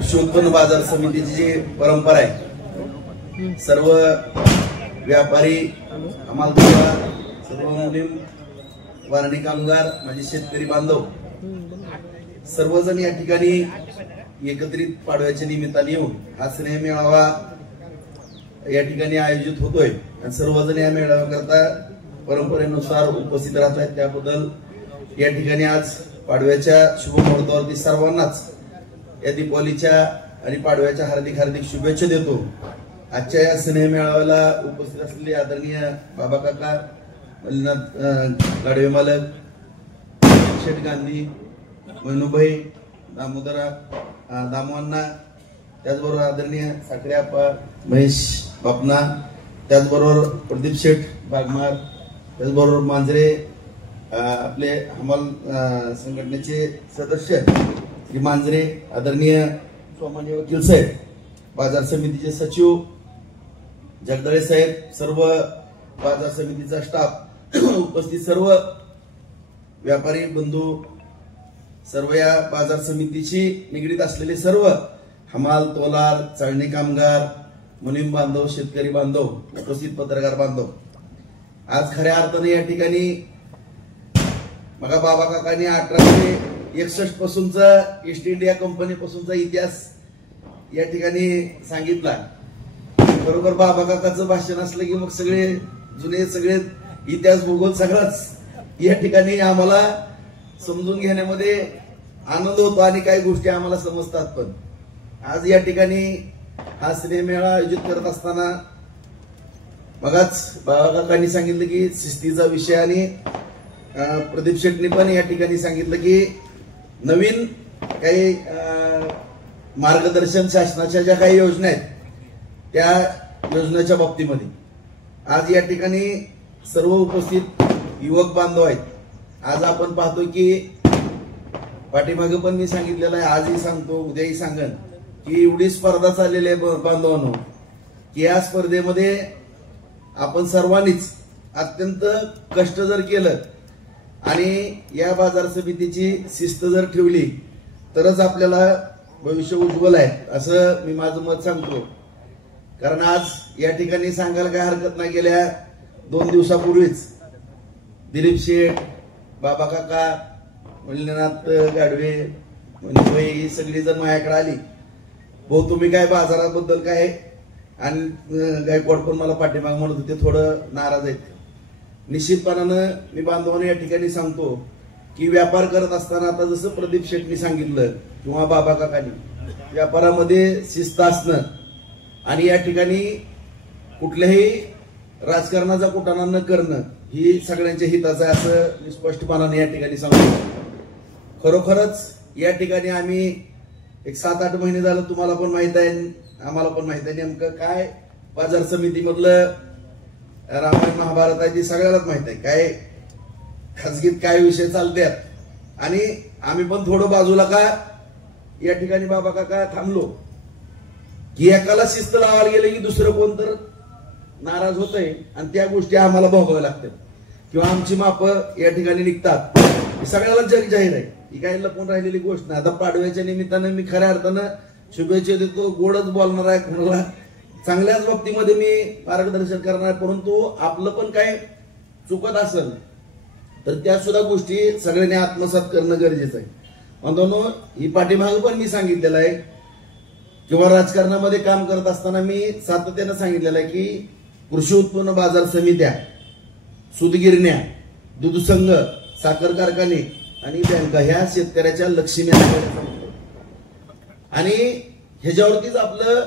कृषी उत्पन्न बाजार समितीची जी परंपरा आहे, सर्व व्यापारी, हमालदार, सर्व मुलीम, वारणी कामगार, माझे शेतकरी बांधव सर्वजण या ठिकाणी एकत्रित पाडव्याच्या निमित्ताने येऊन हा स्नेह मेळावा या ठिकाणी आयोजित होतोय आणि सर्वजण या मेळाव्याकरता परंपरेनुसार उपस्थित राहत आहेत। त्याबद्दल या ठिकाणी आज पाडव्याच्या शुभ मुहूर्तावरती सर्वांनाच या दीपावलीच्या आणि पाडव्याच्या हार्दिक हार्दिक शुभेच्छा देतो। आजच्या या स्नेह मेळाव्याला उपस्थित असलेले आदरणीय बाबा काका, मल्लीनाथ गाडवे मालक, शेठ गांधी, मनुभाई, दामोदरा, दामवांना, त्याचबरोबर आदरणीय साखरे आप्पा, महेश बापना, त्याचबरोबर प्रदीप शेठ बागमार, त्याचबरोबर मांजरे, आपले हमाल संघटनेचे सदस्य श्री मांजरे, आदरणीय सोमानी वकील साहेब, बाजार समितीचे सचिव जगदाळे साहेब, सर्व बाजार समितीचा स्टाफ, उपस्थित सर्व व्यापारी बंधू, सर्व या बाजार समितीशी निगडीत असलेले सर्व हमाल, तोलार, चाळणी कामगार, मुनीम बांधव, शेतकरी बांधव, उपस्थित पत्रकार बांधव, आज खऱ्या अर्थाने या ठिकाणी मग बाबा काकांनी 1861 पासूनचा ईस्ट इंडिया कंपनी पासूनचा इतिहास या ठिकाणी सांगितला। बरोबर बाबा काकाचं भाषण असलं की मग सगळे जुने सगळे इतिहास भूगोल सगळाच या ठिकाणी आम्हाला समजून घेण्यामध्ये आनंद होतो आणि काही गोष्टी आम्हाला समजतात। पण आज या ठिकाणी हा स्नेह मेळा आयोजित करत असताना मगाच बाबा काकांनी सांगितलं की शिस्तीचा विषय आणि प्रदीप शेट्टी पण या ठिकाणी सांगितलं की नवीन काही मार्गदर्शन शासनाच्या ज्या काही योजना आहेत त्या योजनेच्या बाबतीमध्ये आज या ठिकाणी सर्व उपस्थित युवक बांधव आहेत। आज आपण पाहतो की पाठीमागे पण मी सांगितलेलं आहे, आजही सांगतो, उद्याही सांगन की एवढी स्पर्धा चाललेली आहे बांधवांनो की या स्पर्धेमध्ये आपण सर्वांनीच अत्यंत कष्ट जर केलं आणि या बाजार समितीची शिस्त जर ठेवली तरच आपल्याला भविष्य उज्ज्वल आहे असं मी माझं मत सांगतो। कारण आज या ठिकाणी सांगायला काय हरकत नाही, गेल्या 2 दिवसापूर्वीच दिलीप शेठ, बाबा काका, मल्लीनाथ गाडवे, ही सगळी जण माझ्याकडे आली, भाऊ तुम्ही काय बाजाराबद्दल काय, आणि गायकवाड पण मला पाठीमाग म्हणत होते थोडं नाराज आहेत। निश्चितपणानं मी बांधवांना या ठिकाणी सांगतो की व्यापार करत असताना आता जसं प्रदीप शेट्टी सांगितलं किंवा बाबा काकांनी, व्यापारामध्ये शिस्त असणं आणि या ठिकाणी कुठल्याही राजकारणाचा कुटाणा न करणं ही सगळ्यांच्या हिताचं आहे असं मी स्पष्टपणाने या ठिकाणी सांगतो। खरोखरच या ठिकाणी आम्ही एक 7-8 महिने झालं, तुम्हाला पण माहित आहे, आम्हाला पण माहित आहे नेमकं काय बाजार समितीमधलं रामायण महाभारत आहे, ती सगळ्यालाच माहित आहे काय खासगीत काय विषय चालतात। आणि आम्ही पण थोडं बाजूला का या ठिकाणी बाबा काका थांबलो की एकाला शिस्त लावायला गेले की दुसरं कोण तर नाराज होतंय आणि त्या गोष्टी आम्हाला भोगाव्या लागतात किंवा आमची माप या ठिकाणी निघतात। सगळ्याला जग जाहीर आहे, ही काही लपून राहिलेली गोष्ट नाही। आता पाडव्याच्या निमित्तानं मी खऱ्या अर्थानं शुभेच्छा देतो, गोडच बोलणार आहे, कोणाला चांगल्याच बाबतीमध्ये मी मार्गदर्शन करणार, परंतु आपलं पण काय चुकत असेल तर त्या सुद्धा गोष्टी सगळ्यांनी आत्मसात करणं गरजेचं आहे। म्हणून ही पाठीमागं पण मी सांगितलेलं आहे किंवा राजकारणामध्ये काम करत असताना मी सातत्यानं सांगितलेलं आहे की कृषी उत्पन्न बाजार समित्या, सूतगिरण्या, दूध संघ, साखर कारखाने आणि बँका ह्या शेतकऱ्याच्या लक्ष्मी आणि ह्याच्यावरतीच आपलं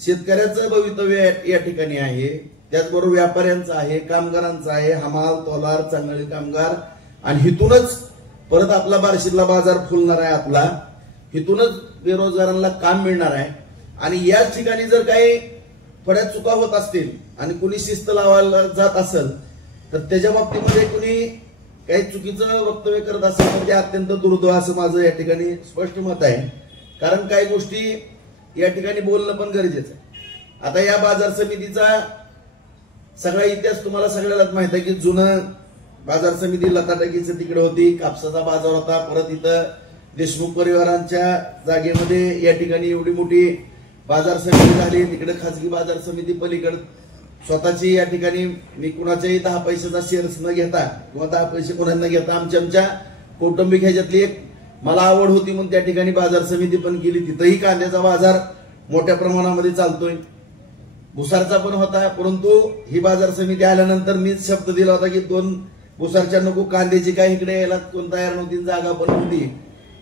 शेतकऱ्याचं भवितव्य या ठिकाणी आहे, त्याचबरोबर व्यापाऱ्यांचं आहे, कामगारांचं आहे, हमाल, तोलार, चांगले कामगार, आणि हिथूनच परत आपला बार्शीतला बाजार फुलणार आहे आपला, हिथूनच बेरोजगारांना काम मिळणार आहे। आणि याच ठिकाणी जर काही थोड्या चुका होत असतील आणि कुणी शिस्त लावायला जात असेल तर त्याच्या बाबतीमध्ये कुणी काही चुकीचं वक्तव्य करत असेल तर ते अत्यंत दुर्दैव असं माझं या ठिकाणी स्पष्ट मत आहे। कारण काही गोष्टी या ठिकाणी बोलणं पण गरजेचं आहे। आता या बाजार समितीचा सगळा इतिहास तुम्हाला सगळ्यालाच माहित आहे की जुनं बाजार समिती लताटकीचं तिकडे होती, कापसाचा बाजार होता, परत इथं देशमुख परिवारांच्या जागेमध्ये या ठिकाणी एवढी मोठी बाजार समिती झाली, तिकडे खासगी बाजार समिती पलीकडे स्वतःची या ठिकाणी मी कुणाच्याही 10 पैशाचा शेअर्स न घेता किंवा 10 पैसे कोणाला न घेता आमच्या कौटुंबिक ह्याच्यातली एक मला आवड होती म्हणून त्या ठिकाणी बाजार समिती पण केली. तिथंही कांद्याचा बाजार मोठ्या प्रमाणामध्ये चालतोय, भुसारचा पण होता. परंतु ही बाजार समिती आल्यानंतर मीच शब्द दिला होता की 2 भुसारच्या नको, कांद्याची काय इकडे यायला कोण तयार नव्हती, जागा पण होती.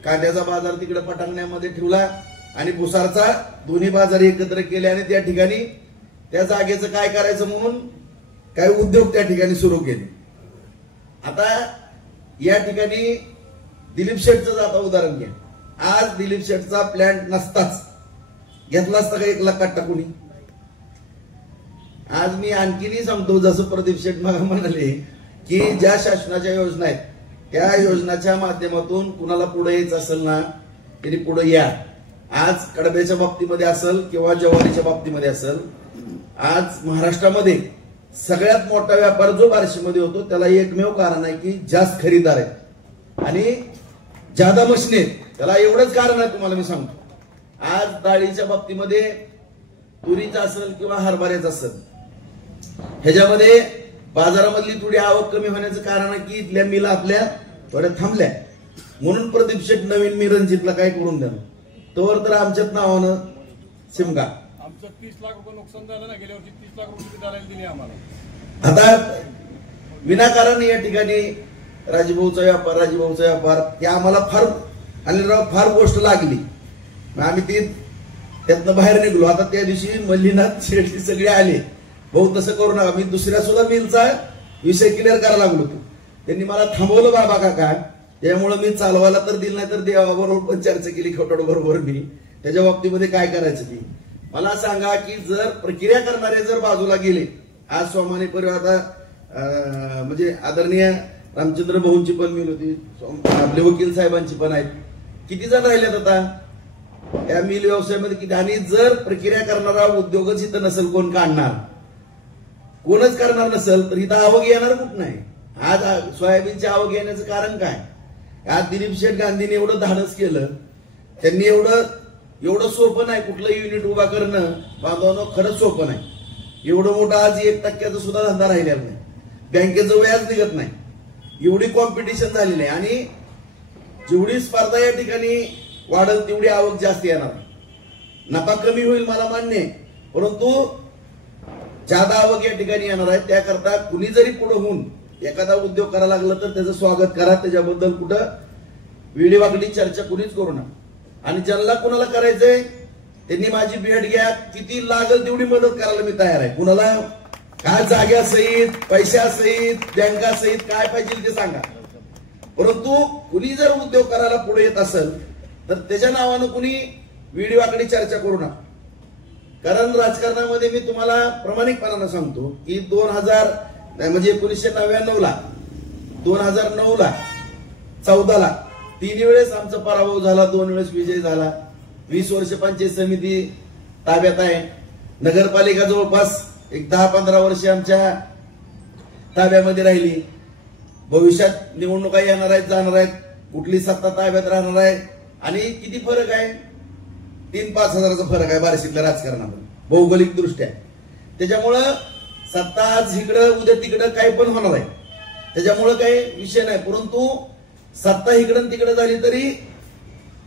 कांद्याचा बाजार तिकडे पटांगण्यामध्ये ठेवला आणि भुसारचा दोन्ही बाजार एकत्र केले आणि त्या ठिकाणी त्या जागेचं काय करायचं म्हणून काही उद्योग त्या ठिकाणी सुरू केले. आता या ठिकाणी दिलीप शेठचं आता उदाहरण घ्या. आज दिलीप शेठचा प्लॅन नसताच घेतला असता का 1 लाख टाकून? आज मी आणखीनही सांगतो, जसं प्रदीप शेठ मग म्हणाले की ज्या शासनाच्या योजना आहेत त्या योजनाच्या माध्यमातून कुणाला पुढे यायचं असेल ना त्यांनी पुढे या. आज कडब्याच्या बाबतीमध्ये असेल किंवा ज्वारीच्या बाबतीमध्ये असेल, आज महाराष्ट्रामध्ये सगळ्यात मोठा व्यापार जो बार्शीमध्ये होतो त्याला एकमेव कारण आहे की जास्त खरीदार आहेत आणि जादा मशीन आहेत. त्याला एवढंच कारण आहे तुम्हाला मी सांगतो. आज डाळीच्या बाबतीमध्ये तुरीचा असेल किंवा हरभऱ्याचा असेल, ह्याच्यामध्ये बाजारामधली थोडी आवक कमी होण्याचं कारण आहे की इथल्या मिला आपल्या थोड्या थांबल्या. म्हणून प्रदीप शेठ नवीन मी रणजितला काय करून द्या तोवर तर आमच्यात नावानं शिमगा. आमचं 30 लाख रुपये नुकसान झालं ना, गेल्या वर्षी 30 लाख रुपये दलाली दिली आम्हाला. आता विनाकारण या ठिकाणी राजभाऊचा व्यापार ते आम्हाला फार अनिलराव फार गोष्ट लागली. आम्ही ती त्यातनं बाहेर निघलो. आता त्या दिवशी मल्लीनाथ शेट्टी सगळे आले, भाऊ तसं करू नका. मी दुसऱ्या सुद्धा मिलचा विषय क्लिअर करायला लागलो होतो. त्यांनी मला थांबवलं बाबा काका, त्यामुळे मी चालवायला तर दिलं नाही तर देवाबरोबर पण चर्चा केली खोटाड बरोबर. मी त्याच्या बाबतीमध्ये काय करायचं ती मला सांगा की जर प्रक्रिया करणारे जर बाजूला गेले, आज स्वामानी परिवार म्हणजे आदरणीय रामचंद्र भाऊंची पण मिल होती, आपले वकील साहेबांची पण आहेत, किती जण राहिलेत आता या मिल व्यवसायामध्ये किती. आणि जर प्रक्रिया करणारा उद्योगच इथं नसेल, कोण काढणार, कोणच करणार नसेल तर इथं आवक येणार कुठं नाही. आज सोयाबीनची आवक येण्याचं कारण काय? आज दिलीप शेठ गांधीने एवढं धाडस केलं, त्यांनी एवढं सोपं नाही कुठलं युनिट उभा करणं बांधवणं, खरंच सोपं नाही. एवढं मोठं आज 1% सुद्धा धंदा राहिलेला नाही, बँकेचं व्याज निघत नाही, एवढी कॉम्पिटिशन झालेली आहे. आणि जेवढी स्पर्धा या ठिकाणी वाढेल तेवढी आवक जास्त येणार. नफा कमी होईल मला मान्य आहे, परंतु जादा आवक या ठिकाणी येणार आहे. त्याकरता कुणी जरी पुढे होऊन एखादा उद्योग करायला लागला तर त्याचं स्वागत करा. त्याच्याबद्दल कुठं वेडीवाकडी चर्चा कुणीच करू नका. आणि ज्यांना कुणाला करायचंय त्यांनी माझी भेट घ्या, किती लागेल तेवढी मदत करायला मी तयार आहे. कुणाला काय जाग्यासहित, पैशासहित, बँकासहित काय पाहिजे ते सांगा. परंतु कुणी जर उद्योग करायला पुढे येत असेल तर त्याच्या नावानं कुणी वेडीवाकडी चर्चा करू नका. कारण राजकारणामध्ये मी तुम्हाला प्रामाणिकपणानं सांगतो की 2000 म्हणजे 1999 ला, 2009 ला, 14 ला 3 वेळेस आमचा पराभव झाला, 2 वेळेस विजय झाला. 20 वर्ष पंचायत समिती ताब्यात आहे. नगरपालिका जवळपास एक 10-15 वर्ष आमच्या ताब्यामध्ये राहिली. भविष्यात निवडणुका येणार आहेत, जाणार आहेत, कुठली सत्ता ताब्यात राहणार आहे आणि किती फरक आहे, 3-5 हजाराचा फरक आहे बार्शीतल्या राजकारणामध्ये भौगोलिक दृष्ट्या. त्याच्यामुळं सत्ता आज इकडं उद्या तिकडं काही पण होणार आहे, त्याच्यामुळं काही विषय नाही. परंतु सत्ता इकडं तिकडं झाली तरी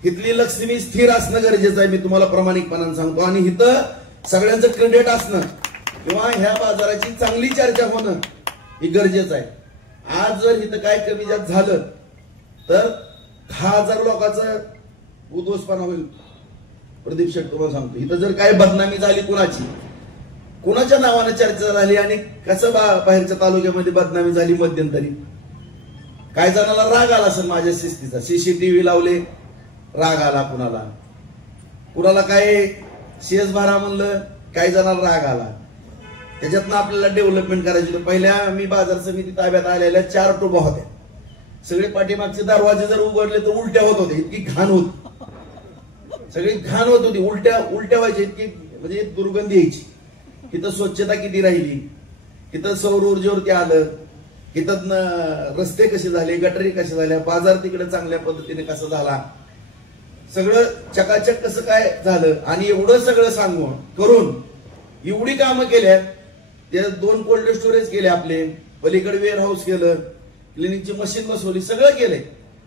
इथली लक्ष्मी स्थिर असणं गरजेचं आहे, मी तुम्हाला प्रामाणिकपणाने सांगतो. आणि इथं सगळ्यांचं क्रेडिट असणं किंवा ह्या बाजाराची चांगली चर्चा होणं हे गरजेचं आहे. आज जर इथं काय कमी जास्त झालं तर 10,000 लोकांचं उद्ध्वस्तपणा होईल. प्रदीप शेठ तुम्हाला सांगतो, इथं जर काय बदनामी झाली कुणाची, कुणाच्या नावाने चर्चा झाली आणि कसं बाहेरच्या तालुक्यामध्ये बदनामी झाली मध्यंतरी, काय जणाला राग आला असेल माझ्या शिस्तीचा, सीसीटीव्ही लावले राग आला, कुणाला काय शेअर्स भरा म्हणलं काही जणाला राग आला. त्याच्यातनं आपल्याला डेव्हलपमेंट करायची. पहिल्या मी बाजार समिती ताब्यात आलेल्या 4 टोबा होत्या, सगळे पाठीमागचे दरवाजे जर उघडले तर उलट्या होत होते, इतकी घाण होती, सगळी घाण होत होती, उलट्या व्हायची, इतकी म्हणजे दुर्गंधी यायची. तिथं स्वच्छता किती राहिली, तिथं सौर ऊर्जेवरती आलं, तिथं रस्ते कसे झाले, गटरी कसे झाल्या, बाजार तिकडे चांगल्या पद्धतीने कसा झाला, सगळं चकाचक कसं काय झालं आणि एवढं सगळं सांगून करून एवढी कामं केल्यात. त्या 2 कोल्ड स्टोरेज केले आपले, पलीकडे वेअर हाऊस केलं, क्लिनिकची मशीन बसवली, सगळं केलंय.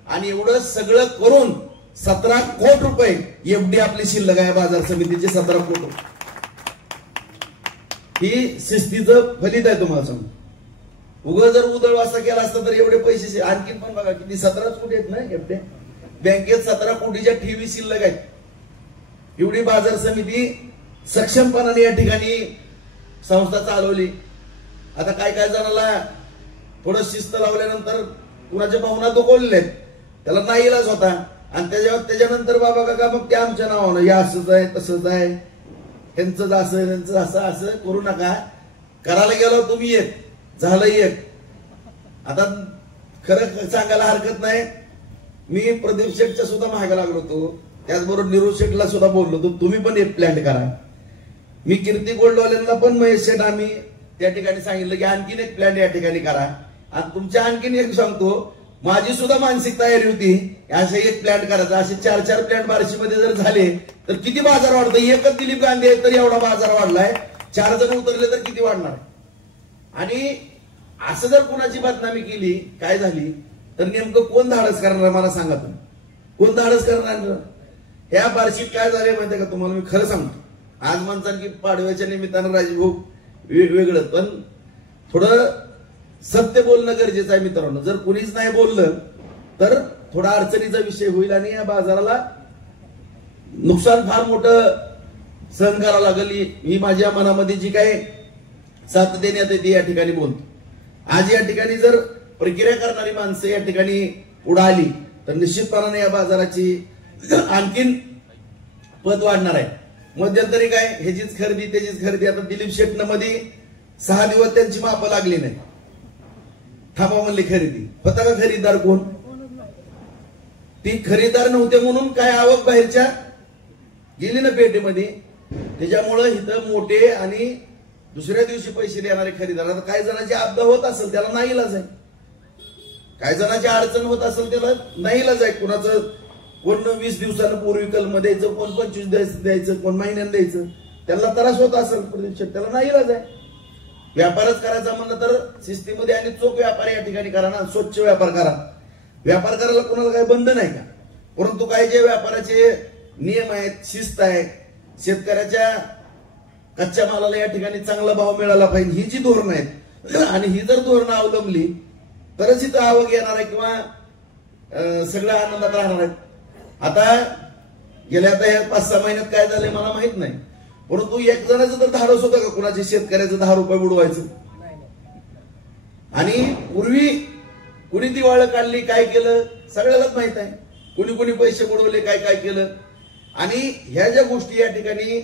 आणि एवढं सगळं करून 17 कोटी रुपये एफडी आपली शिल्लक आहे बाजार समितीचे. 17 कोटी रुपये ही शिस्तीचं फलित आहे. तुम्हाला सांगू, उगा जर उदळवासा केला असता तर एवढे पैसे आणखीन पण बघा किती 17 कोटी आहेत ना एफड्या. बँकेत 17 कोटीच्या ठेवी शिल्लक आहेत. एवढी बाजार समिती सक्षमपणाने या ठिकाणी संस्था चालवली. आता काय काय जणाला थोडं शिस्त लावल्यानंतर कुणाच्या भावना दुखवलेल्या आहेत, त्याला नाईलाज होता. आणि त्याच्यानंतर बाबा काका मग ते आमच्या नावानं हे असंच आहे तसंच आहे, ह्यांचं असं ह्यांचं असं असं करू नका. करायला गेलो तुम्ही एक झालं एक. आता खरं सांगायला हरकत नाही, मी प्रदीप शेठच्या सुद्धा मागे लागलो होतो, त्याचबरोबर निरोज शेठला सुद्धा बोललो होतो तुम्ही पण एक प्लॅन करा. मी कीर्ती गोल्डवाल्यांना पण महेश शेठ आम्ही त्या ठिकाणी सांगितलं की आणखीन एक प्लॅन या ठिकाणी करा. आणि तुमच्या आणखीन एक सांगतो, माझी सुद्धा मानसिक तयारी होती असे एक प्लॅन करायचा. असे 4-4 प्लॅन बार्शीमध्ये जर झाले तर किती बाजार वाढतो. एकच दिलीप गांधी आहे तर एवढा बाजार वाढलाय, 4 जण उतरले तर किती वाढणार. आणि असं जर कोणाची बदनामी केली काय झाली तर नेमकं कोण धाडस करणार मला सांगा तुम्ही, कोण धाडस करणार. ह्या बार्शीत काय झालंय माहितीये का तुम्हाला, मी खरं सांगतो. आज म्हणतात की पाडव्याच्या निमित्तानं राजभाऊ वेगळं, पण थोडं सत्य बोलणं गरजेचं आहे मित्रांनो. जर कुणीच नाही बोललं तर थोडा अडचणीचा विषय होईल आणि या बाजाराला नुकसान फार मोठं सहन करावं लागेल. ही माझ्या मनामध्ये जी काही साथ देण्यात येते या ठिकाणी बोलतो. आज या ठिकाणी जर प्रक्रिया करणारी माणसं या ठिकाणी पुढे आली तर निश्चितपणाने या बाजाराची आणखीन पद वाढणार आहे. मध्यंतरी काय ह्याचीच खरेदी त्याचीच खरेदी. आता दिलीप शेट्टनं मध्ये 6 दिवस त्यांची मापं लागली नाही, थांबा म्हणली खरेदी. होता का खरीदार कोण? ती खरीदार नव्हते म्हणून काय आवक बाहेरच्या गेली ना पेटीमध्ये. त्याच्यामुळं इथं मोठे आणि दुसऱ्या दिवशी पैसे देणारे खरीदार. आता काही जणांची आपदा होत असेल त्याला नाईलाज आहे, काही जणांची अडचण होत असेल त्याला नाईलाज आहे. कुणाचं कोण 20 दिवसानं पूर्वी कलम द्यायचं, कोण 25 द्यायचं, कोण महिन्यानं द्यायचं, त्याला त्रास होत असेल त्याला नाईलाज आहे. व्यापारच करायचा म्हणलं तर शिस्तीमध्ये आणि चोख व्यापार या ठिकाणी करा ना, स्वच्छ व्यापार करा. व्यापार करायला कोणाला काही बंद नाही का, परंतु काही जे व्यापाराचे नियम आहेत, शिस्त आहे, शेतकऱ्याच्या कच्च्या मालाला या ठिकाणी चांगला भाव मिळाला पाहिजे, ही जी धोरणं आहेत आणि ही जर धोरणं अवलंबली तरच इथं आवक येणार आहे किंवा सगळ्या आनंदात राहणार आहेत. आता गेल्या आता या 5-6 महिन्यात काय झालंय मला माहित नाही, परंतु एक जणाचं तर धाडस होतं का कुणाचे शेतकऱ्याचं 10 रुपये बुडवायचं. आणि पूर्वी कुणी दिवाळं काढली काय केलं सगळ्यालाच माहित आहे, कुणी कुणी पैसे बुडवले काय काय केलं. आणि ह्या ज्या गोष्टी या ठिकाणी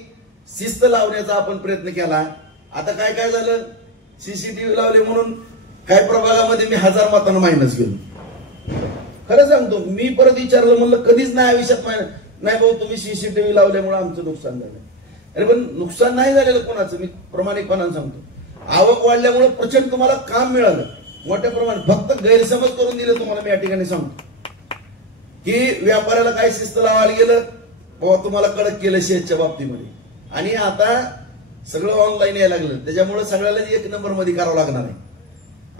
शिस्त लावण्याचा आपण प्रयत्न केला. आता काय काय झालं, सीसीटीव्ही लावले म्हणून काय प्रभागामध्ये मी 1000 मतांना मायनस गेलो. खरं सांगतो, मी परत विचारलं म्हणलं कधीच नाही आयुष्यात नाही भाऊ तुम्ही सीसीटीव्ही लावल्यामुळे आमचं नुकसान झालं. अरे पण नुकसान नाही झालेलं कोणाचं, मी प्रामाणिकपणाने सांगतो. आवक वाढल्यामुळे प्रचंड तुम्हाला काम मिळालं मोठ्या प्रमाणात. फक्त गैरसमज करून दिले तुम्हाला मी या ठिकाणी सांगतो की व्यापाऱ्याला काय शिस्त लावायला गेलं बाबा तुम्हाला कडक केलं शेतच्या बाबतीमध्ये. आणि आता सगळं ऑनलाईन यायला लागलं, त्याच्यामुळे सगळ्याला 1 नंबर मध्ये करावं लागणार आहे.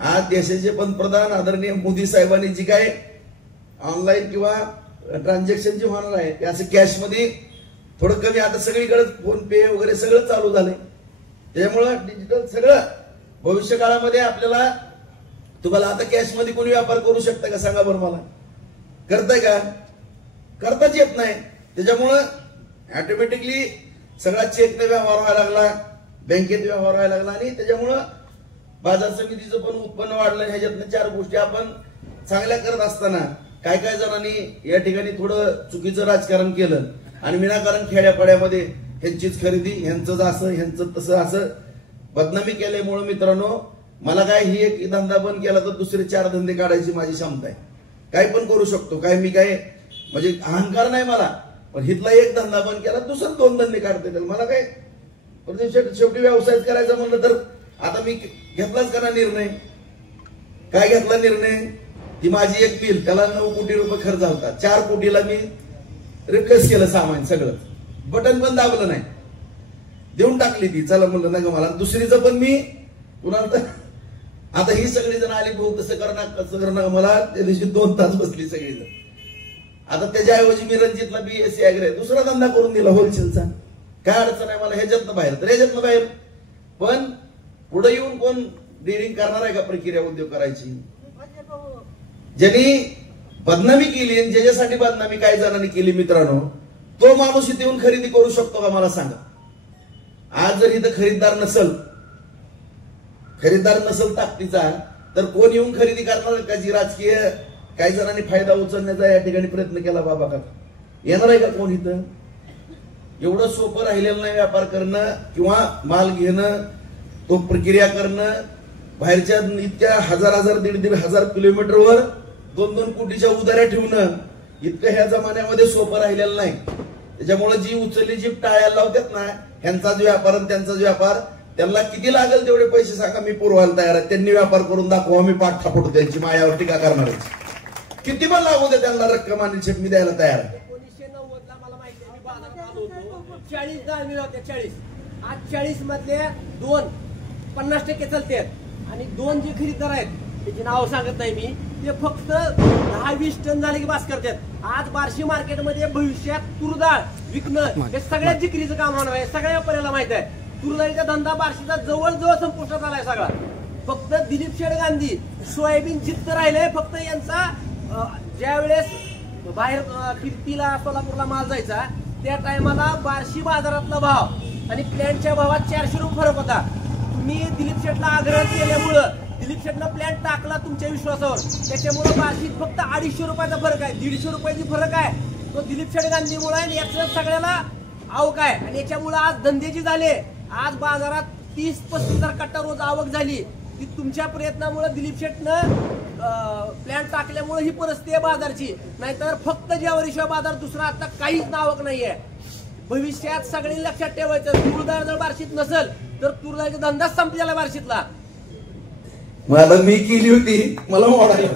आज देशाचे पंतप्रधान आदरणीय मोदी साहेबांनी जी काय ऑनलाईन किंवा ट्रान्झॅक्शन जे होणार आहे ते असं कॅश मध्ये थोडं कमी, आता सगळीकडे फोन पे वगैरे सगळं चालू झालंय. त्याच्यामुळं डिजिटल सगळं भविष्य काळामध्ये आपल्याला तुम्हाला आता कॅश मध्ये कोणी व्यापार करू शकता का सांगा बरं मला, करताय का? करताच येत नाही. त्याच्यामुळं ऑटोमॅटिकली सगळा चेकने व्यवहार व्हायला लागला, बँकेत व्यवहार व्हायला लागला. आणि त्याच्यामुळं बाजार समितीचं पण उत्पन्न वाढलं. ह्याच्यातनं 4 गोष्टी आपण चांगल्या करत असताना काय काय जणांनी या ठिकाणी थोडं चुकीचं राजकारण केलं आणि विनाकारण खेड्यापाड्यामध्ये ह्यांचीच खरेदी, ह्यांचंच असं, ह्यांचं तसं असं बदनामी केल्यामुळे मित्रांनो मला काय ही एक धंदा बंद केला तर दुसरे 4 धंदे काढायची माझी क्षमता आहे. काही पण करू शकतो, काय मी काय म्हणजे अहंकार नाही मला, पण हिथला एक धंदा बंद केला दुसरं 2 धंदे काढता येतील मला काय. शेवटी व्यवसाय करायचा म्हणलं तर आता मी घेतलाच का ना निर्णय. काय घेतला निर्णय, ती माझी एक बिल त्याला 9 कोटी रुपये खर्च झाला. 4 कोटीला मी रिक्वेस्ट केलं सामान सगळं, बटन पण दाबलं नाही, देऊन टाकली ती. चला म्हणलं ना ग मला. दुसरीचं पण मी कुणाला तर आता ही सगळी जण आली, भाऊ तसं करणार कसं करणार, मला त्या दिवशी 2 तास बसली सगळीजण. आता त्याच्याऐवजी मी रणजितला BSc ऍग्री दुसरा धंदा करून दिला होलसेलचा. काय अडचण आहे मला ह्याच्यातनं बाहेर, तर ह्याच्यातनं बाहेर. पण पुढे येऊन कोण डिलिंग करणार आहे का प्रक्रिया उद्योग करायची? ज्यांनी बदनामी केली आणि ज्याच्यासाठी बदनामी काही जणांनी केली मित्रांनो, तो माणूस इथे येऊन खरेदी करू शकतो का मला सांगा? आज जर इथं खरीददार नसल ताकदीचा, तर कोण येऊन खरेदी करणार का? जी राजकीय काही जणांनी फायदा उचलण्याचा या ठिकाणी प्रयत्न केला बाबा का, येणार आहे का कोण इथं? एवढं सोपं राहिलेलं नाही व्यापार करणं किंवा माल घेणं, तो प्रक्रिया करणं. बाहेरच्या इतक्या हजार 1,500 किलोमीटरवर 2-2 कोटीच्या उधाऱ्या ठेवणं इतकं ह्या जमान्यामध्ये सोपं राहिलेलं नाही. त्याच्यामुळे जी उचलली जी टाळ्याला लावतात ना, ह्यांचा जो व्यापार आणि त्यांचा जो व्यापार, त्यांना किती लागेल तेवढे पैसे सांगा, मी पुरवायला तयार आहे. त्यांनी व्यापार करून दाखवा, मी पाठ थापडतो त्यांची, मायावर टीका करणार किती पण लागू दे त्यांना रक्कम आणि चेक मी द्यायला तयार आहे. 1990 ला मला माहिती आहे, मी बाजारात आलो होतो, 40 दाळमी होत्या 40. आज 40 मधले 2 50% चालतात आणि 2 जे खरेदीदार आहेत त्याची नाव सांगत नाही मी, ते फक्त 10-20 टन झाले की बास करतात. आज बार्शी मार्केटमध्ये भविष्यात तुरडाळ विकणं हे सगळ्यात जिकरीचं काम होणार आहे, सगळ्या व्यापाऱ्याला माहित आहे. तुरडाळीचा धंदा बार्शीचा जवळजवळ संपुष्टात आलाय सगळा. फक्त दिलीप शेठ गांधी सोयाबीन जिद्द राहिले. फक्त यांचा ज्या वेळेस बाहेर कीर्तीला सोलापूरला माल जायचा त्या टायमाला बार्शी बाजारातला भाव आणि प्लॅन्टच्या भावात 400 रुपये फरक होता. तुम्ही दिलीप शेठला आग्रह केल्यामुळं दिलीप शेठनं प्लॅन टाकला तुमच्या विश्वासावर, त्याच्यामुळे बार्शीत फक्त 250 रुपयाचा फरक आहे, 150 रुपयाची फरक आहे. तो दिलीप शेठ गांधीमुळे आणि याचं सगळ्याला आवक आहे. आणि याच्यामुळे आज धंदेची झाले. आज बाजारात 30-35 हजार कट्टा रोज आवक झाली. ती तुमच्या प्रयत्नामुळे दिलीप शेठनं प्लॅन टाकल्यामुळे ही परिस्थिती आहे बाजारची. नाहीतर फक्त ज्यावरीशिवाय बाजार दुसरा आता काहीच आवक नाहीये. भविष्यात सगळ्यांनी लक्षात ठेवायचं, तुरडाळ जर बार्शीत नसेल तर तुरडाळीचा धंदाच संपलेला बार्शीतला. मला मी केली होती, मला मोडायला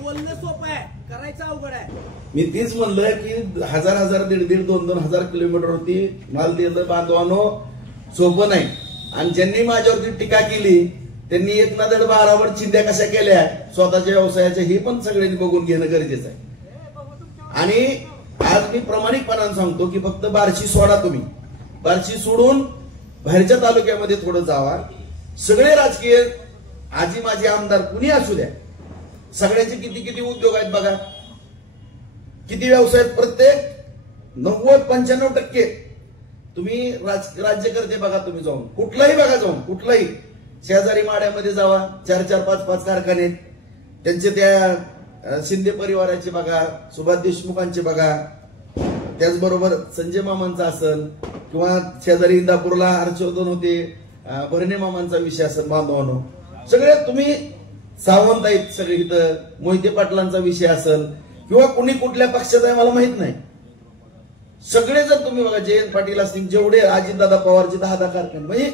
बोलणं सोपं आहे, करायचं अवघड आहे. मी तीच म्हणलं की 1000 1,500 2,000 किलोमीटरवरती माल दिलं बांधवानो सोपं नाही. आणि ज्यांनी माझ्यावरती टीका केली त्यांनी 1 ना 12 चिंध्या कशा केल्या स्वतःच्या व्यवसायाच्या, हे पण सगळ्यांनी बघून घेणं गरजेचं आहे. आणि आज मी प्रामाणिकपणाने सांगतो की फक्त बार्शी सोडा, तुम्ही बार्शी सोडून बाहेरच्या तालुक्यामध्ये थोडं जावा. सगळे राजकीय आजी माझे आमदार कुणी असू द्या, सगळ्यांचे किती किती उद्योग आहेत बघा, किती व्यवसाय आहेत. प्रत्येक 90-95% तुम्ही राज्यकर्ते बघा, तुम्ही जाऊन कुठलाही बघा, जाऊन कुठलाही शेजारी माड्यामध्ये जावा, 4-4, 5-5 कारखाने त्यांचे, त्या शिंदे परिवाराचे बघा, सुभाष देशमुखांचे बघा, त्याचबरोबर संजय मामांचा असेल किंवा शेजारी इंदापूरला हर्षवर्धन होते, भरणे मामांचा विषय असेल, बांधवानो सगळे तुम्ही सावंत आहेत सगळे इथं, मोहिते पाटलांचा विषय असेल किंवा कुणी कुठल्या पक्षाचा आहे मला माहित नाही, सगळे जर तुम्ही बघा, जयंत पाटील असतील, जेवढे अजितदादा पवारचे 10 कारखाने, म्हणजे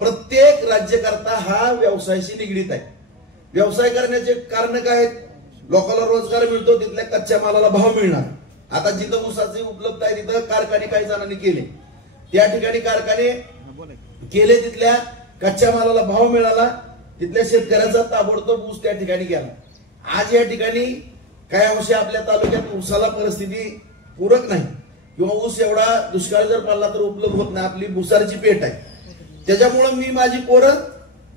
प्रत्येक राज्यकर्ता हा व्यवसायाशी निगडीत आहे. व्यवसाय करण्याचे कारण काय आहेत? लोकांना रोजगार मिळतो, तिथल्या कच्च्या मालाला भाव मिळणार. आता जिथं ऊसाचे उपलब्ध आहे तिथं कारखाने काही जणांनी केले, त्या ठिकाणी कारखाने केले, तिथल्या कच्च्या मालाला भाव मिळाला, तिथल्या शेतकऱ्याचा ताबडतोब ऊस त्या ठिकाणी गेला. आज या ठिकाणी काही अंशी आपल्या तालुक्यात ऊसाला परिस्थिती पूरक नाही किंवा ऊस एवढा दुष्काळ जर पडला तर उपलब्ध होत नाही, आपली भुसारची पेठ आहे. त्याच्यामुळे मी माझी पोरं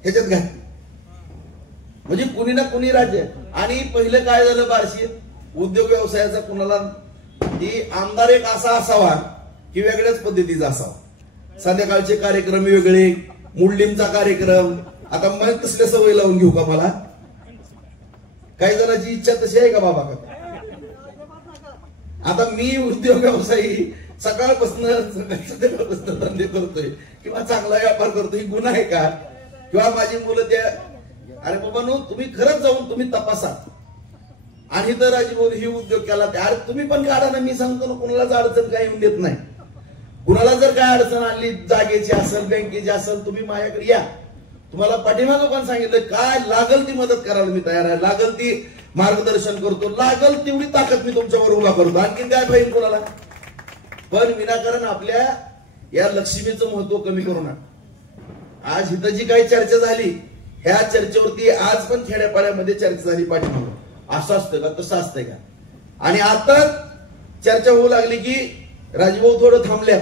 ह्याच्यात घातली, म्हणजे कुणी ना कुणी राज्य. आणि पहिलं काय झालं बार्शीत उद्योग व्यवसायाचा कुणाला, की आमदार एक असा असावा की वेगळ्याच पद्धतीचा असावा. संध्याकाळचे कार्यक्रम वेगळे, मुडलिमचा कार्यक्रम, आता मग कसल्या सवय लावून घेऊ का मला? काही जणांची इच्छा तशी आहे का बाबा? आता मी उद्योग व्यवसायी सकाळपासून धंदे करतोय किंवा चांगला व्यापार करतोय, ही गुन्हा आहे का? किंवा माझी मुलं त्या, अरे बाबा नो, तुम्ही खरंच जाऊन तुम्ही तपासा. आणि तर राजभाऊ ही उद्योग केला, अरे तुम्ही पण काढा ना. मी सांगतो ना, कुणालाच अडचण काही येऊन देत नाही. कुणाला जर काय अडचण आली, जागेची असेल, बँकेची असेल, तुम्ही माझ्याकडे या. तुम्हाला पाठीमागं पण सांगितलं, काय लागल ती मदत करायला मी तयार आहे. लागल ती मार्गदर्शन करतो, लागल तेवढी ताकद मी तुमच्यावर उभा करतो, आणखीन काय पाहिजे कोणाला. पण विनाकारण आपल्या या लक्ष्मीचं महत्व कमी करू नका. आज इथं जी काही चर्चा झाली, ह्या चर्चेवरती आज पण खेड्यापाड्यामध्ये चर्चा झाली पाठीमागं. असं असतं का, तसं असतंय का. आणि आता चर्चा होऊ लागली की राजभाऊ थोडं थांबल्या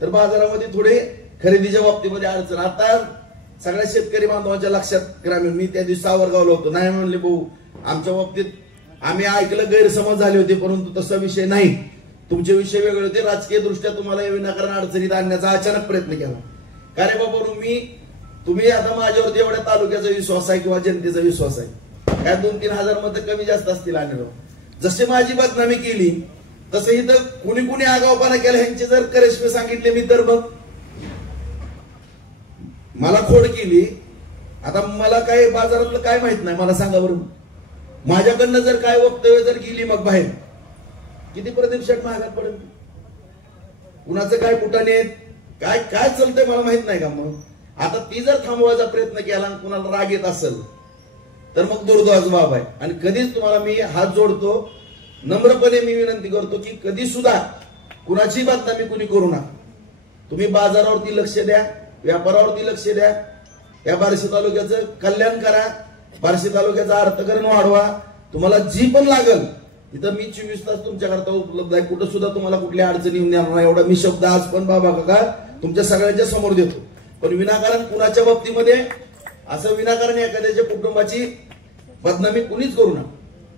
तर बाजारामध्ये थोडे खरेदीच्या बाबतीमध्ये अडचण. आता सगळ्या शेतकरी बांधवांच्या लक्षात ग्रामीण, मी त्या दिवशी सावरगावला होतो, नाही म्हणले भाऊ आमच्या बाबतीत आम्ही ऐकलं गैरसमज झाले होते, परंतु तसा विषय नाही, तुमचे विषय वेगळे होते. राजकीय दृष्ट्या तुम्हाला विनाकारण अडचणीत आणण्याचा अचानक प्रयत्न केला. का रे बाबा, तुम्ही आता माझ्यावरती एवढ्या तालुक्याचा विश्वास आहे किंवा जनतेचा विश्वास आहे, काय 2-3 हजार मतं कमी जास्त असतील. आणि जसे माझी बदनामी केली तसं इथं कुणी कुणी आगाऊपणा केला ह्यांचे जर करेश्मे सांगितले मी तर मग मला खोड केली. आता मला काय बाजारातलं काय माहित नाही, मला सांगा बरं. माझ्याकडनं जर काय वक्तव्य जर गेली मग बाहेर, किती प्रदीप शेट महागात पडेल, कुणाचं काय कुठाने काय काय चालतंय मला माहित नाही का. मग आता ती जर थांबवायचा प्रयत्न केला आणि कुणाला राग येत असेल तर मग दुर्दैवाच बाब आहे. आणि कधीच तुम्हाला मी हात जोडतो, नम्रपणे मी विनंती करतो की कधी सुद्धा कुणाची बदनामी कुणी करू नका. तुम्ही बाजारावरती लक्ष द्या, व्यापारावरती लक्ष द्या, या बार्शी तालुक्याचं कल्याण करा, बार्शी तालुक्याचं अर्थकरण वाढवा. तुम्हाला जी पण लागल इथं मी 24 तास तुमच्याकरता उपलब्ध आहे. कुठं सुद्धा तुम्हाला कुठल्या अडचणी येऊन देणार नाही, एवढा मी शब्द आज पण बाबा काका तुमच्या सगळ्यांच्या समोर देतो. पण विनाकारण कुणाच्या बाबतीमध्ये असं विनाकारण एखाद्याच्या कुटुंबाची बदनामी कुणीच करू नका.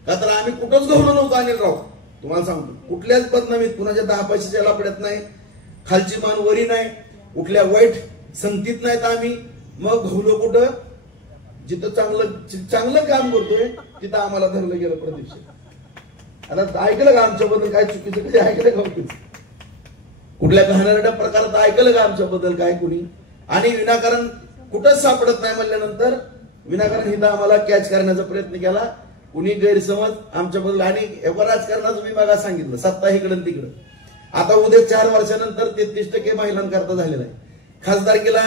का तर आम्ही कुठंच गहलो नव्हतो अनिल राव, तुम्हाला सांगतो. कुठल्याच बदनामीत कुणाच्या 10 पैशाच्या लापड्यात नाही, खालची मान वरी नाही, कुठल्या वाईट संगतीत नाहीत आम्ही. मग गहलो कुठं, जिथं चांगलं काम करतोय तिथं आम्हाला धरलं गेलं प्रदीप. आता ऐकलं का आमच्याबद्दल काय चुकीचं, कधी ऐकलं का कुठल्या घाणेरड्या प्रकारात ऐकलं का आमच्याबद्दल काय कुणी. आणि विनाकारण कुठंच सापडत नाही म्हणल्यानंतर विनाकारण हिथं आम्हाला कॅच करण्याचा प्रयत्न केला, कुणी गैरसमज आमच्याबद्दल. आणि एवढं राजकारणाचं मी मागा सांगितलं, सत्ता इकडं तिकडं. आता उद्या 4 वर्षानंतर 33% महिलांकरता झालेला आहे. खासदारकीला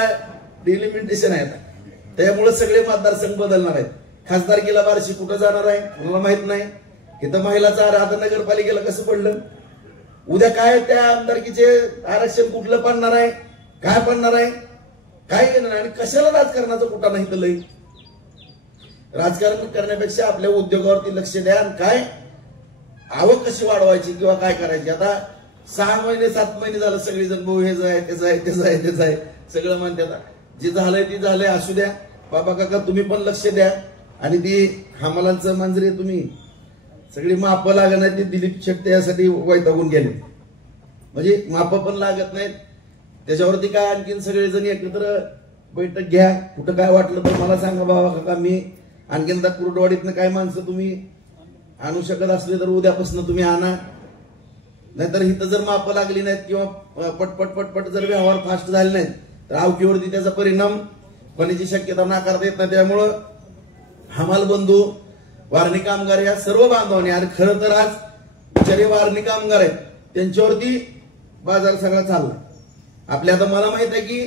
डिलिमिटेशन आहे आता, त्यामुळे सगळे मतदारसंघ बदलणार आहेत. खासदारकीला बार्शी कुठं जाणार आहे मला माहित नाही. इथं महिलाचा आता नगरपालिकेला कसं पडलं, उद्या काय त्या आमदारकीचे आरक्षण कुठलं पडणार आहे, काय पडणार आहे, काय करणार. आणि कशाला राजकारणाचं कुठं नाही तर लई राजकारण करण्यापेक्षा आपल्या उद्योगावरती लक्ष द्या आणि काय आवक कशी वाढवायची किंवा काय करायची. आता 6 महिने 7 महिने झालं सगळेजण भाऊ हेच आहे त्याचं आहे त्याचं आहे त्याचं आहे सगळं म्हणतात. जे झालंय ते झालंय, असू द्या बाबा काका, तुम्ही पण लक्ष द्या. आणि ती हमालांचं मांजरे तुम्ही सगळी माप लागणार, ती दिलीप शेट्टी यासाठी वैतागून गेले, म्हणजे माप पण लागत नाहीत. त्याच्यावरती काय आणखीन सगळेजण एकत्र बैठक घ्या, कुठं काय वाटलं तर मला सांगा बाबा काका, मी आणखीनदा कुर्डवाडीतनं काय माणसं तुम्ही आणू शकत असले तर उद्यापासून तुम्ही आणा. नाहीतर इथं जर माप लागली नाहीत किंवा पटपट पटपट जर व्यवहार फास्ट झाले नाहीत तर आवकीवरती त्याचा परिणाम होण्याची शक्यता नाकारता येत नाही. त्यामुळं हमाल बंधू, वारणी कामगार या सर्व बांधवांनी, आणि खरं तर आज बिचारे वारणी कामगार आहेत त्यांच्यावरती बाजार सगळा चालला. आपल्या आता मला माहित आहे की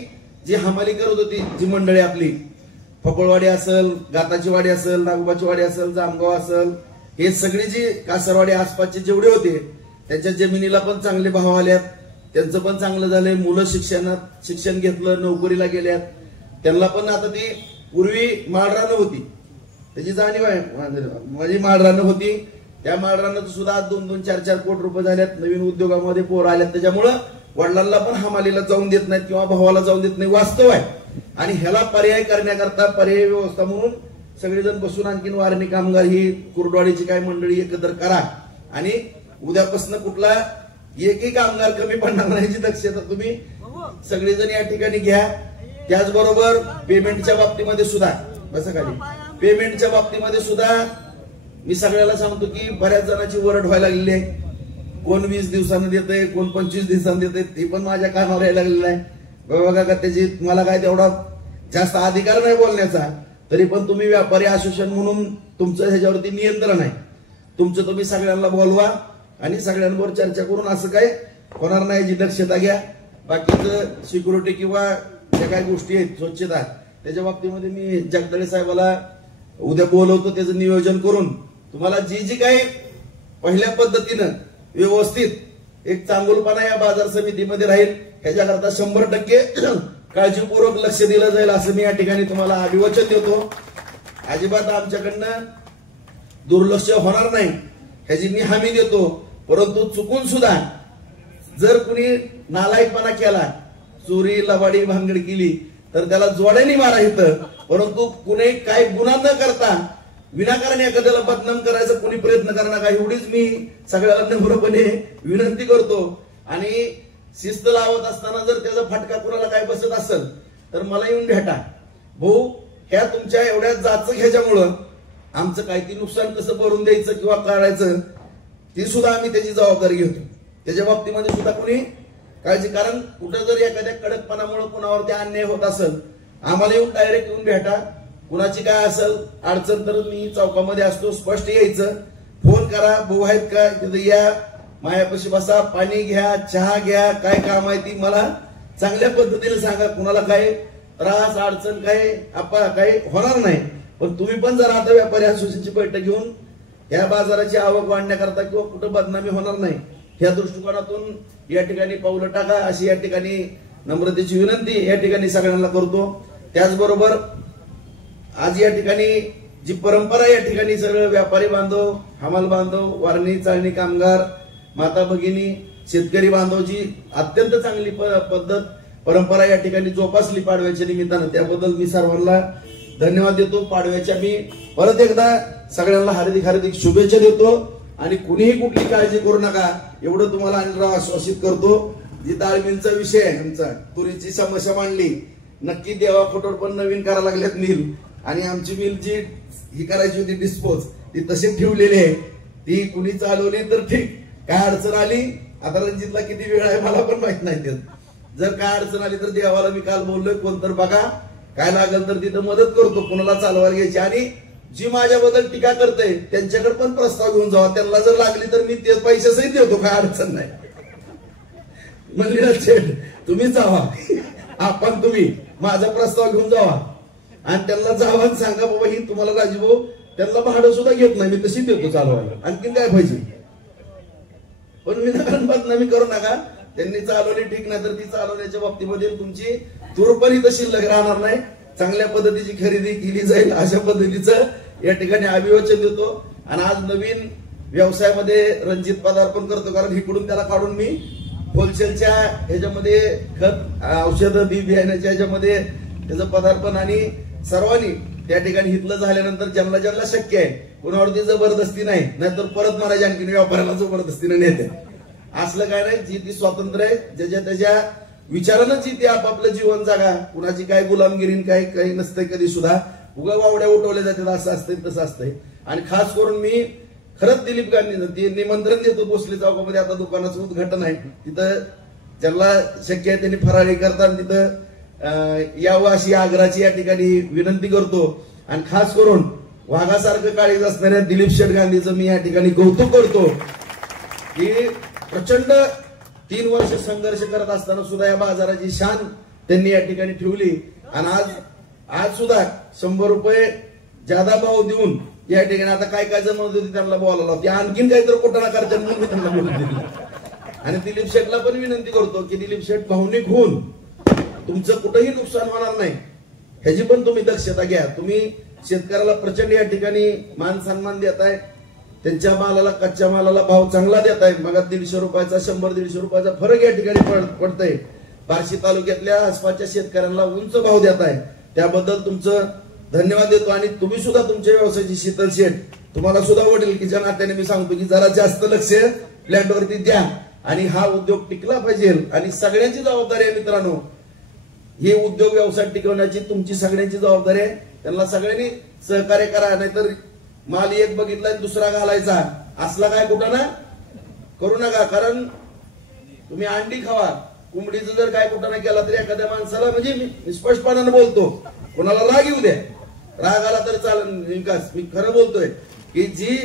जी हमाली करत होती जी मंडळी आपली, फपळवाडी असेल, गाताची वाडी असेल, नागोबाची वाडी असेल, जामगाव असेल, हे सगळे जे कासरवाडी आसपासचे जेवढे होते त्यांच्या जमिनीला पण चांगले भाव आल्यात, त्यांचं पण चांगलं झालंय. मुलं शिक्षण घेतलं, नोकरीला गेल्यात. त्यांना पण आता ती पूर्वी माळरानं होती त्याची जाणीव आहे, माझी माळरानं होती, त्या माळरानं सुद्धा 2-2, 4-4 कोटी रुपये झाल्यात. नवीन उद्योगामध्ये पोर आल्यात, त्याच्यामुळं वडिलांना पण हमालीला जाऊन देत नाहीत किंवा भावाला जाऊन देत नाही, वास्तव आहे. आणि ह्याला पर्याय करण्याकरता पर्याय व्यवस्था म्हणून सगळेजण बसून आणखीन वारणी कामगार ही कुर्डवाडीची काय मंडळी एकत्र करा आणि उद्यापासून कुठला एकही कामगार कमी पडणार नाही याची दक्षता तुम्ही सगळेजण या ठिकाणी घ्या. त्याचबरोबर पेमेंटच्या बाबतीमध्ये सुद्धा बस खाली पेमेंटच्या बाबतीमध्ये सुद्धा मी सगळ्याला सांगतो की बऱ्याच जणांची वरड व्हायला लागलेली आहे. कोण 20 दिवसानं देतंय, कोण 25 दिवसांनी देतंय, ते पण माझ्या कानावर यायला लागलेलं आहे. बघा का, त्याची मला काय तेवढा जास्त अधिकार नाही बोलण्याचा, तरी पण तुम्ही व्यापारी असोसिएशन म्हणून तुमचं ह्याच्यावरती नियंत्रण आहे. तुमचं तुम्ही सगळ्यांना बोलवा आणि सगळ्यांवर चर्चा करून असं काय होणार नाही याची दक्षता घ्या. बाकीचं सिक्युरिटी किंवा ज्या काही गोष्टी आहेत स्वच्छता त्याच्या बाबतीमध्ये मी जगदाळे साहेबाला उद्या बोलवतो, त्याचं नियोजन करून तुम्हाला जी जी काही पहिल्या पद्धतीनं व्यवस्थित एक चांगुलपणा या बाजार समितीमध्ये राहील ह्याच्याकरता 100% काळजीपूर्वक लक्ष दिलं जाईल असं मी या ठिकाणी तुम्हाला अभिवचन देतो. अजिबात आमच्याकडनं दुर्लक्ष होणार नाही ह्याची मी हमी देतो. परंतु चुकून सुद्धा जर कुणी नालायकपणा केला, चोरी लबाडी भानगड केली तर त्याला जोड्याने मारा इथं. परंतु कुणी काही गुन्हा न करता विनाकारण एखाद्याला बदनाम करायचा कुणी प्रयत्न करू नका एवढीच मी सगळ्याला नम्रपणे विनंती करतो. आणि शिस्त लावत असताना जर त्याचा फटका कुणाला काय बसत असेल तर मला येऊन भेटा. भाऊ ह्या तुमच्या एवढ्या जाचक ह्याच्यामुळं आमचं काही ती नुकसान कसं भरून द्यायचं किंवा काढायचं ती सुद्धा आम्ही त्याची जबाबदारी घेतो. त्याच्या बाबतीमध्ये सुद्धा कुणी काळजी, कारण कुठं जर एखाद्या कडकपणामुळे कुणावरती अन्याय होत असेल आम्हाला येऊन डायरेक्ट येऊन भेटा. कुणाची काय असेल अडचण तर मी चौकामध्ये असतो, स्पष्ट यायचं, फोन करा, भाऊ आहेत का तिथं या, मायापाशी बसा, पाणी घ्या, चहा घ्या, काय काम आहे ती मला चांगल्या पद्धतीने सांगा. कुणाला काय त्रास अडचण काही होणार नाही. पण तुम्ही पण जर आता व्यापारी असोसिएशनची बैठक घेऊन या बाजाराची आवक वाढण्याकरता किंवा कुठं बदनामी होणार नाही ह्या दृष्टिकोनातून या ठिकाणी पावलं टाका अशी या ठिकाणी नम्रतेची विनंती या ठिकाणी सगळ्यांना करतो. त्याचबरोबर आज या ठिकाणी जी परंपरा या ठिकाणी सगळं व्यापारी बांधव, हमाल बांधव, वारणी चाळणी कामगार, माता भगिनी, शेतकरी बांधव जी अत्यंत चांगली पद्धत परंपरा या ठिकाणी जोपासली पाडव्याच्या निमित्तानं त्याबद्दल मी सर्वांना धन्यवाद देतो. पाडव्याच्या मी परत एकदा सगळ्यांना हार्दिक हार्दिक शुभेच्छा देतो. आणि कुणीही कुठली काळजी करू नका एवढं तुम्हाला अनिलराव आश्वासित करतो. जी डाळमिलचा विषय आहे आमचा, तुरीची समस्या मांडली, नक्की देवा फोटोवर पण नवीन करायला लागल्यात मिल. आणि आमची मिल जी ही करायची होती डिस्पोज ती तशी ठेवलेली आहे. ती कुणी चालवली तर ठीक, काय अडचण आली आता रणजितला किती वेळ आहे मला पण माहित नाही. जर काय अडचण आली तर देवाला मी काल बोललोय कोण तर बघा, काय लागेल तर तिथं मदत करतो कुणाला चालवायला घ्यायची. आणि जी माझ्याबद्दल टीका करते त्यांच्याकडे पण प्रस्ताव घेऊन जावा, त्यांना जर लागली तर मी ते पैसे सहित देतो, काय अडचण नाही. म्हणली ना शेठ तुम्ही जावा, आपण तुम्ही माझा प्रस्ताव घेऊन जावा आणि त्यांना जावा आणि सांगा बाबा ही तुम्हाला राजीभाऊ त्यांना भाडं सुद्धा घेत नाही, मी तशी देतो चालवायला, आणखीन काय पाहिजे. पण विनाकारण बदनामी करू नका. त्यांनी चालवली ठीक नाही तर ती चालवण्याच्या बाबतीमध्ये तुमची तूर पण इथं शिल्लक राहणार नाही. चांगल्या पद्धतीची खरेदी केली जाईल अशा पद्धतीचं या ठिकाणी अभिवचन देतो. आणि आज नवीन व्यवसायामध्ये रणजित पदार्पण करतो, कारण इकडून त्याला काढून मी होलसेलच्या ह्याच्यामध्ये खत औषध बी बियाण्याच्या ह्याच्यामध्ये त्याचं पदार्पण आणि सर्वांनी त्या ठिकाणी हितलं झाल्यानंतर ज्यांना ज्यांना शक्य आहे कुणावरती जबरदस्ती नाही, नाहीतर परत मारायची आणखी व्यापाऱ्याला जबरदस्तीने नेते असलं काय नाही. जी ती स्वातंत्र्य आहे, ज्याच्या त्याच्या विचारानं जी ती आपापलं जीवन जागा, कुणाची काय गुलामगिरी काही नसतंय कधी सुद्धा, उगा वावड्या उठवल्या जातात असं असतंय तसं असतंय. आणि खास करून मी खरंच दिलीप गांधी ते निमंत्रण देतो भोसले चौकामध्ये, आता दुकानाचं उद्घाटन आहे तिथं ज्यांना शक्य आहे त्यांनी फराळी करताना तिथं यावं अशी आग्रहाची या ठिकाणी विनंती करतो. आणि खास करून वाघासारखं काळीज असणाऱ्या दिलीप शेठ गांधीचं मी या ठिकाणी कौतुक करतो की प्रचंड 3 वर्ष संघर्ष करत असताना सुद्धा या बाजाराची शान त्यांनी या ठिकाणी ठेवली. आणि आज सुद्धा 100 रुपये जादा भाव देऊन या ठिकाणी आता काय काय जमवत होती त्यांना बोलायला होती, आणखीन काहीतरी कोटाना करतात म्हणून मी त्यांना बोलून दिली. आणि दिलीप शेठला पण विनंती करतो की दिलीप शेठ भावनिक होऊन तुमचं कुठंही नुकसान होणार नाही ह्याची पण तुम्ही दक्षता घ्या. तुम्ही शेतकऱ्याला प्रचंड या ठिकाणी मान सन्मान देताय, त्यांच्या मालाला कच्च्या मालाला भाव चांगला देताय. मग 150 रुपयाचा 100-150 रुपयाचा फरक या ठिकाणी पडतंय. बार्शी तालुक्यातल्या आसपासच्या शेतकऱ्यांना उंच भाव देताय, त्याबद्दल तुमचं धन्यवाद देतो. आणि तुम्ही सुद्धा तुमच्या व्यवसायाची शीतल शेठ तुम्हाला सुद्धा वडिलकीच्या नात्याने मी सांगतो की जरा जास्त लक्ष प्लॅटवरती द्या आणि हा उद्योग टिकला पाहिजे. आणि सगळ्यांची जबाबदारी आहे मित्रांनो, हे उद्योग व्यवसाय टिकवण्याची तुमची सगळ्यांची जबाबदारी आहे. त्यांना सगळ्यांनी सहकार्य करा, नाहीतर माल एक बघितला दुसरा घालायचा असला काय कुठं ना करू नका. कारण तुम्ही अंडी खावा, कोंबडीचं जर काय कुठं ना केला तरी एखाद्या माणसाला, म्हणजे मी स्पष्टपणाने बोलतो, कोणाला राग येऊ द्या, राग आला तर चालेल विकास, मी खरं बोलतोय की जी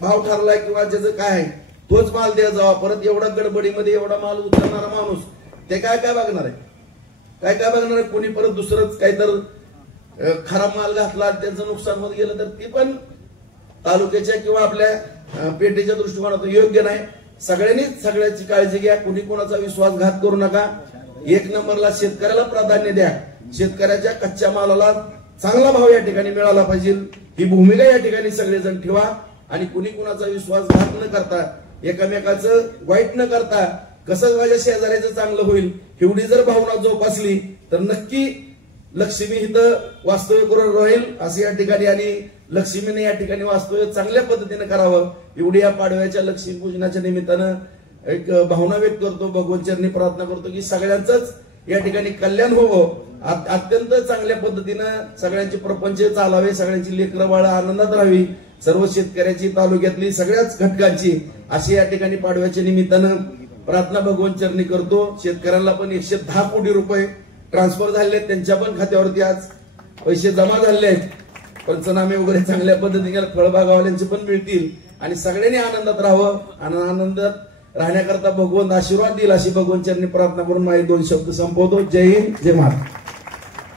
भाव ठरलाय किंवा ज्याचं काय आहे तोच माल द्या जावा. परत एवढा गडबडीमध्ये एवढा माल उचलणारा माणूस ते काय बघणार आहे, काय बघणार आहे. कोणी परत दुसरंच काय तर खराब माल घातला त्यांचं नुकसान होत गेलं तर ती पण तालुक्याच्या किंवा आपल्या पेठेच्या दृष्टिकोनातून योग्य नाही. सगळ्यांनीच सगळ्याची काळजी घ्या. कुणी कोणाचा विश्वासघात करू नका. 1 नंबरला शेतकऱ्याला प्राधान्य द्या. शेतकऱ्याच्या कच्च्या मालाला चांगला भाव या ठिकाणी मिळाला पाहिजे ही भूमिका या ठिकाणी सगळेजण ठेवा. आणि कुणी कुणाचा विश्वासघात न करता, एकमेकाचं वाईट न करता, कसं माझ्या शेजाऱ्याचं चांगलं होईल एवढी जर भावना जोपासली तर नक्की लक्ष्मी इथं वास्तव्य करून राहील असं या ठिकाणी. आणि लक्ष्मीने या ठिकाणी वास्तव्य चांगल्या पद्धतीने करावं एवढी या पाडव्याच्या लक्ष्मीपूजनाच्या निमित्तानं एक भावना व्यक्त करतो. भगवंतचरणी प्रार्थना करतो की सगळ्यांचंच या ठिकाणी कल्याण होवं. अत्यंत चांगल्या पद्धतीनं सगळ्यांचे प्रपंच चालावे, सगळ्यांची लेकरं बाळ आनंदात राहावी, सर्व शेतकऱ्याची, तालुक्यातली सगळ्याच घटकांची अशी या ठिकाणी पाडव्याच्या निमित्तानं प्रार्थना भगवंतचरणी करतो. शेतकऱ्यांना पण 110 कोटी रुपये ट्रान्सफर झाले आहेत. त्यांच्या पण खात्यावरती आज पैसे जमा झाले आहेत. पंचनामे वगैरे चांगल्या पद्धतीने फळबागावाल्यांचे पण मिळतील आणि सगळ्यांनी आनंदात राहावं. आनंदात राहण्याकरता भगवंत आशीर्वाद देईल अशी भगवंतचरणी प्रार्थना करून माझे 2 शब्द संपवतो. जय हिंद, जय महाराष्ट्र.